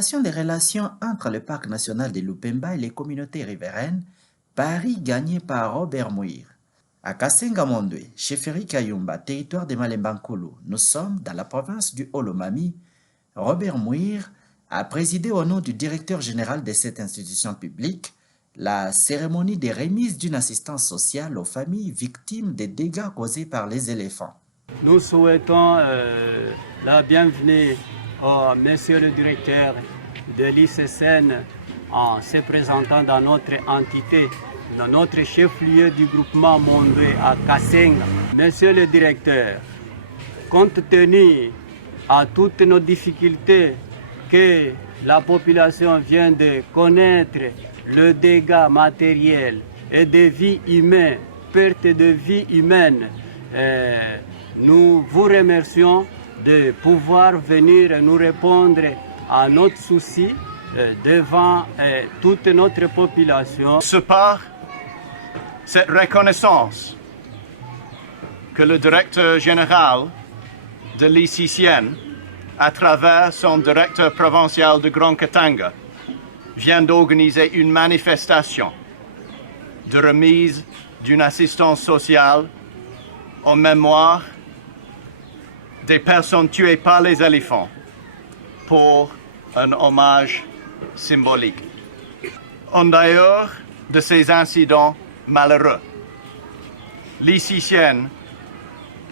normalisation des relations entre le parc national de Lupemba et les communautés riveraines, pari gagné par Robert Muir. À Kasenga Mondwe, chefferie Kayumba, territoire de Malembankulu, nous sommes dans la province du Olomami. Robert Muir a présidé au nom du directeur général de cette institution publique la cérémonie de remise d'une assistance sociale aux familles victimes des dégâts causés par les éléphants. Nous souhaitons la bienvenue au monsieur le directeur de l'ICSN en se présentant dans notre entité, dans notre chef-lieu du groupement Mondwe à Kasenga. Monsieur le directeur, compte tenu à toutes nos difficultés que la population vient de connaître, le dégât matériel et de vies humaines, perte de vie humaine, nous vous remercions de pouvoir venir nous répondre à notre souci devant toute notre population. Ce par cette reconnaissance que le directeur général de l'ICCN, à travers son directeur provincial de Grand Katanga, vient d'organiser une manifestation de remise d'une assistance sociale en mémoire des personnes tuées par les éléphants pour un hommage symbolique. En dehors de ces incidents malheureux, l'ICCN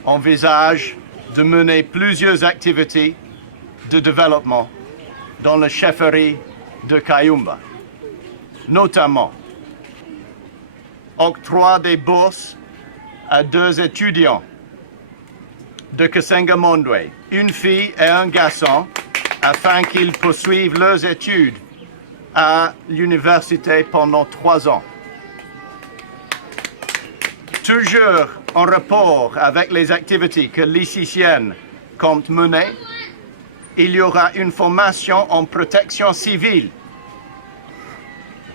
envisage de mener plusieurs activités de développement dans la chefferie de Kayumba, notamment octroi des bourses à 2 étudiants de Kasenga Mondwe, une fille et un garçon, afin qu'ils poursuivent leurs études à l'université pendant 3 ans. Toujours en rapport avec les activités que l'ICCN compte mener, il y aura une formation en protection civile.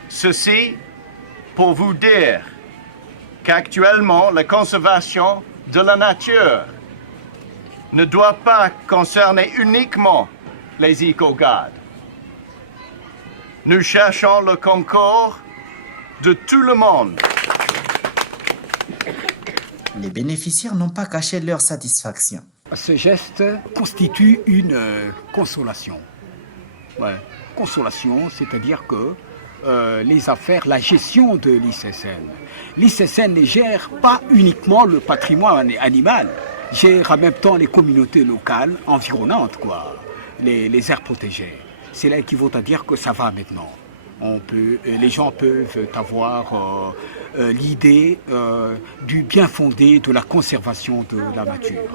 Ceci pour vous dire qu'actuellement, la conservation de la nature ne doit pas concerner uniquement les éco-gardes. Nous cherchons le concours de tout le monde. Les bénéficiaires n'ont pas caché leur satisfaction. Ce geste constitue une consolation. Ouais. Consolation, c'est-à-dire que les affaires, la gestion de l'ICSN. L'ICSN ne gère pas uniquement le patrimoine animal, gère en même temps les communautés locales environnantes, quoi, les aires protégées. C'est là qui vaut à dire que ça va maintenant. Les gens peuvent avoir l'idée du bien fondé de la conservation de la nature.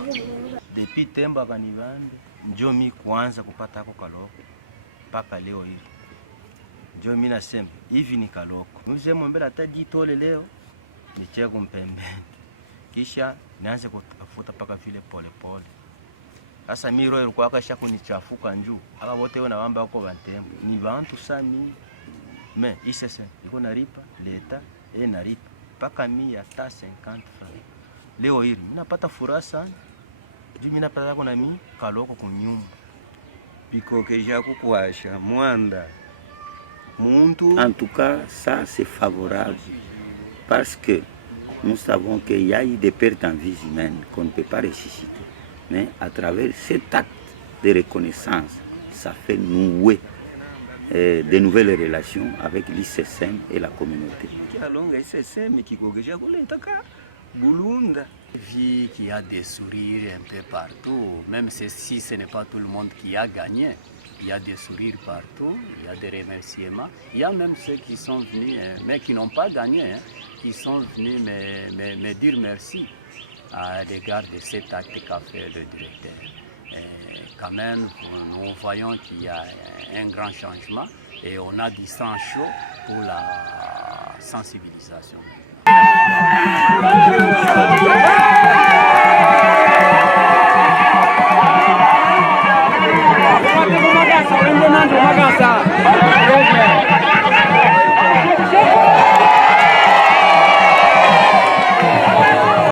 Depuis Temba Kanivande, ndio mi kuanza kupata ako kaloko mpaka leo hivi. Ndio mi nasema hivi ni kaloko. Mzee mbele hata jitole leo nicheke kumpembeni. Kisha nianze kutafuta paka vile pole pole. Sasa mi roho ilikuwa kasha kunichafuka njoo. Aba wote wanawamba wako bantembo. Ni bantu sami me isese iko naripa leta naripa paka mi hata 50 francs. Leo hili mimi napata furaha sana. Juu mimi napata kuna mimi kaloko kunyumba. Bikoke jako kuasha mwanda. En tout cas, ça c'est favorable parce que nous savons qu'il y a eu des pertes en vie humaine qu'on ne peut pas ressusciter. Mais à travers cet acte de reconnaissance, ça fait nouer de nouvelles relations avec l'ICSN et la communauté. Vie qui a des sourires un peu partout, même si ce n'est pas tout le monde qui a gagné. Il y a des sourires partout, il y a des remerciements. Il y a même ceux qui sont venus, mais qui n'ont pas gagné, qui sont venus me dire merci à l'égard de cet acte qu'a fait le directeur. Et quand même, nous voyons qu'il y a un grand changement et on a du sang chaud pour la sensibilisation.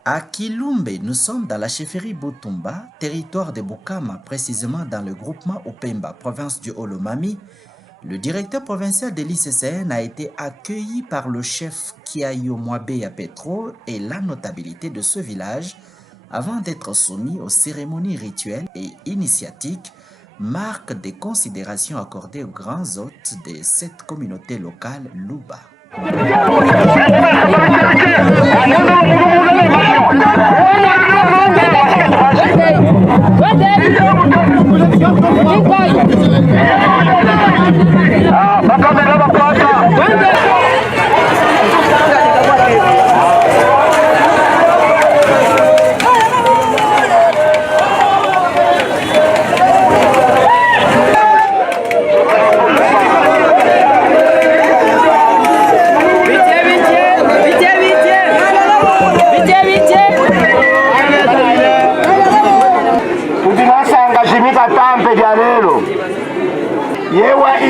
À Kilumbe, nous sommes dans la chefferie Butumba, territoire de Bukama, précisément dans le groupement Upemba, province du Olomami. Le directeur provincial de l'ICCN a été accueilli par le chef Kiayo Mwabeya Petro et la notabilité de ce village avant d'être soumis aux cérémonies rituelles et initiatiques, marque des considérations accordées aux grands hôtes de cette communauté locale Luba.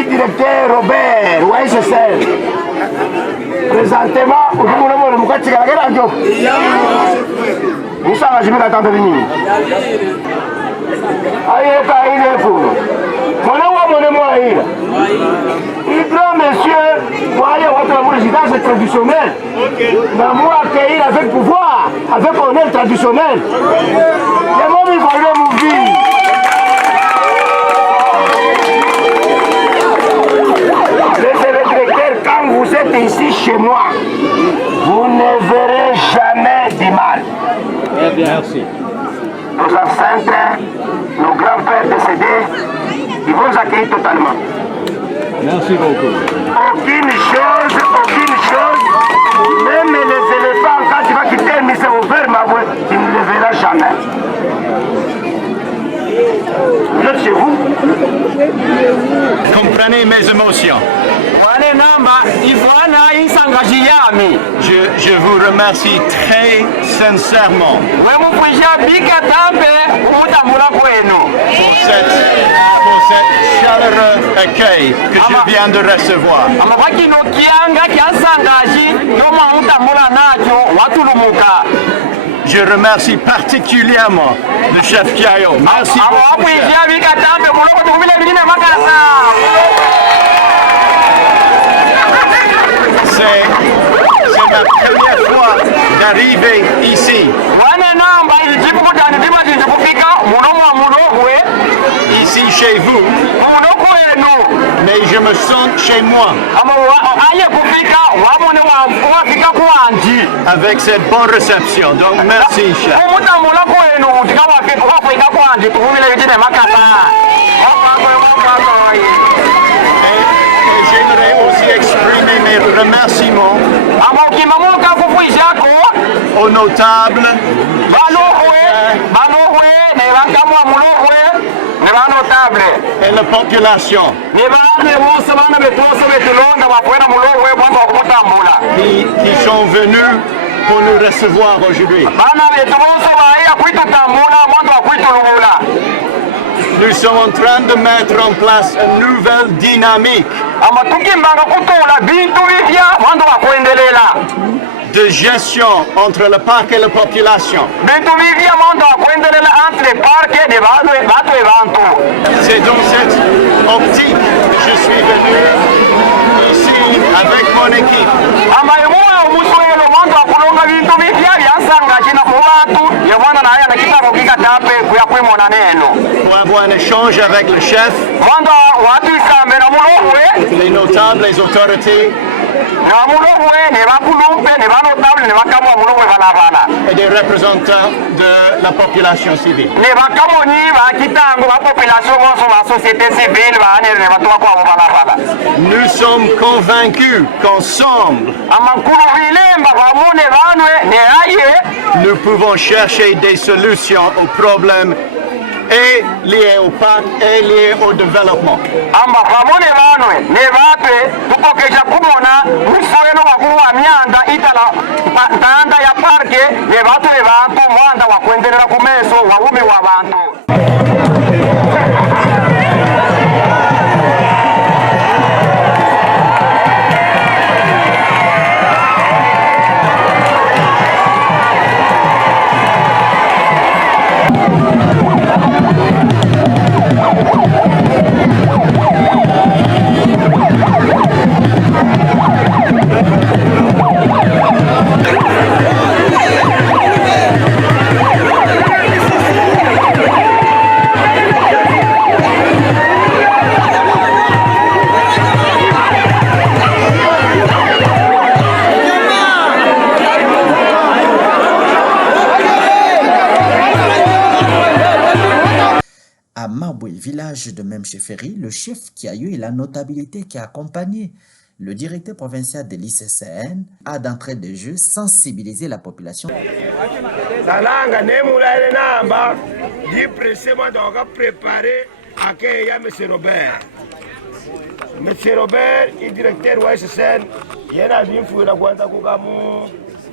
Directeur Robert YSSL présentement ukumuna mukati kalagera njo musanga jimika tambe bini ayeka ile funo mwana wa mwana mwaira il grand monsieur voyez votre résidence traditionnelle na moi accueillir avec pouvoir avec honneur traditionnel et moi il faut le mourir. Quand vous êtes ici chez moi, vous ne verrez jamais du mal. Merci. Nos ancêtres, nos grands-pères décédés, ils vont vous accueillir totalement. Merci beaucoup. Aucune chose, même les éléphants, quand tu vas quitter le musée ouvert, tu ne les verras jamais. Vous êtes chez vous. Comprenez mes émotions. Je vous remercie très sincèrement pour cet chaleureux accueil que je viens de recevoir. Je remercie particulièrement le chef Kiayo. Merci beaucoup. C'est ma première fois d'arriver ici. Ici chez vous. Mais je me sens chez moi. Avec cette bonne réception. Donc merci, chef. Et j'aimerais aussi exprimer mes remerciements aux notables, et la population qui sont venus pour nous recevoir aujourd'hui. Nous sommes en train de mettre en place une nouvelle dynamique de gestion entre le parc et la population. C'est dans cette optique que je suis venu ici avec mon équipe. Pour avoir un échange avec le chef, les notables, les autorités et des représentants de la population civile. Nous sommes convaincus qu'ensemble, nous pouvons chercher des solutions aux problèmes et liés au parc et liés au développement. village de même chefferie, le chef qui a eu la notabilité qui a accompagné le directeur provincial de l'ICCN a d'entrée de jeu sensibilisé la population. Nalanga nemulaile namba di presema donc préparé à que ya monsieur Robert. Monsieur Robert, le directeur wa SSN, yena limfuira kwanza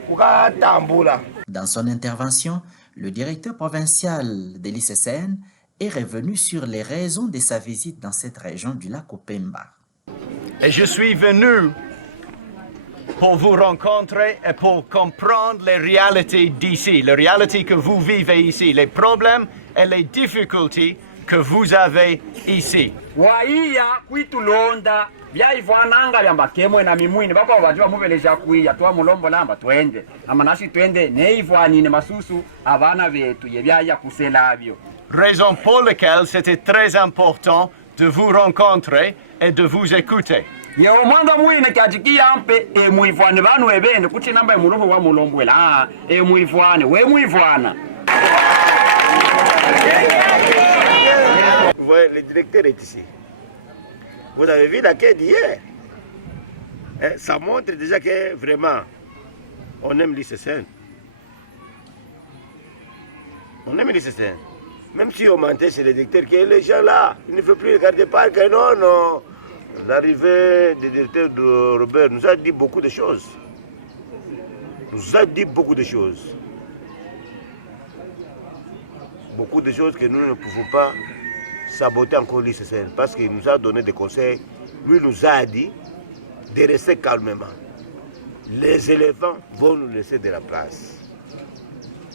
kukatambula. Dans son intervention, le directeur provincial de l'ICCN est revenu sur les raisons de sa visite dans cette région du lac Opemba. Et je suis venu pour vous rencontrer et pour comprendre les réalités d'ici, les réalités que vous vivez ici, les problèmes et les difficultés que vous avez ici. Waiya kwitulonda byaivwananga byamba kemwe na mimwini bako bajua mubeleja kuiya twa mulombo lamba twende amanashi twende neivwanine masusu abana betu yebyaya kuselabyo. Raison pour laquelle c'était très important de vous rencontrer et de vous écouter. Yeo mwanga mwine kajikia mpe muivwane banu ebene kuti namba mulombo wa mulombo la muivwane we muivwana. Vous voyez, le directeur est ici. Vous avez vu la quête d'hier. Ça montre déjà que vraiment, on aime l'ICCN. On aime l'ICCN. Même si on mentait chez le directeur, que les gens là, ils ne font plus regarder pas, que non, non. L'arrivée du directeur de Robert nous a dit beaucoup de choses. Nous a dit beaucoup de choses. Beaucoup de choses que nous ne pouvons pas saboter encore l'ICCN parce qu'il nous a donné des conseils. Lui nous a dit de rester calmement. Les éléphants vont nous laisser de la place.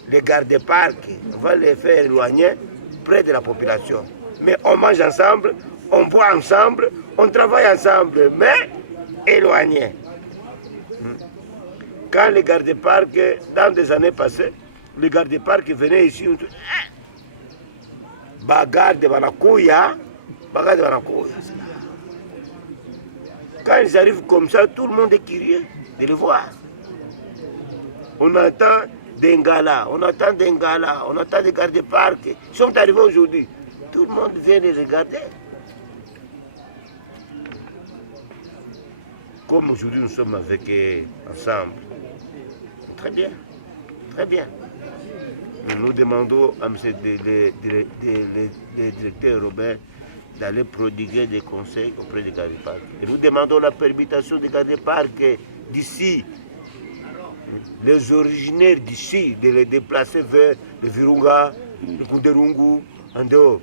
Les gardes-parcs, on va les faire éloigner près de la population. Mais on mange ensemble, on boit ensemble, on travaille ensemble, mais éloignés. Quand les gardes-parcs, dans des années passées, les gardes-parcs venaient ici, on dit, bagarre de Banakuya, bagarre de Banakuya. Quand ils arrivent comme ça, tout le monde est curieux de les voir. On entend des Ngala, on entend des Ngala, on entend des gardes-parcs. Ils sont arrivés aujourd'hui. Tout le monde vient les regarder. Comme aujourd'hui nous sommes avec eux ensemble. Très bien, très bien. Nous demandons à M. le directeur Robert d'aller prodiguer des conseils auprès des gardes-parcs. Et nous demandons la permutation des gardes-parcs d'ici, les originaires d'ici, de les déplacer vers le Virunga, le Kunderungu, en dehors.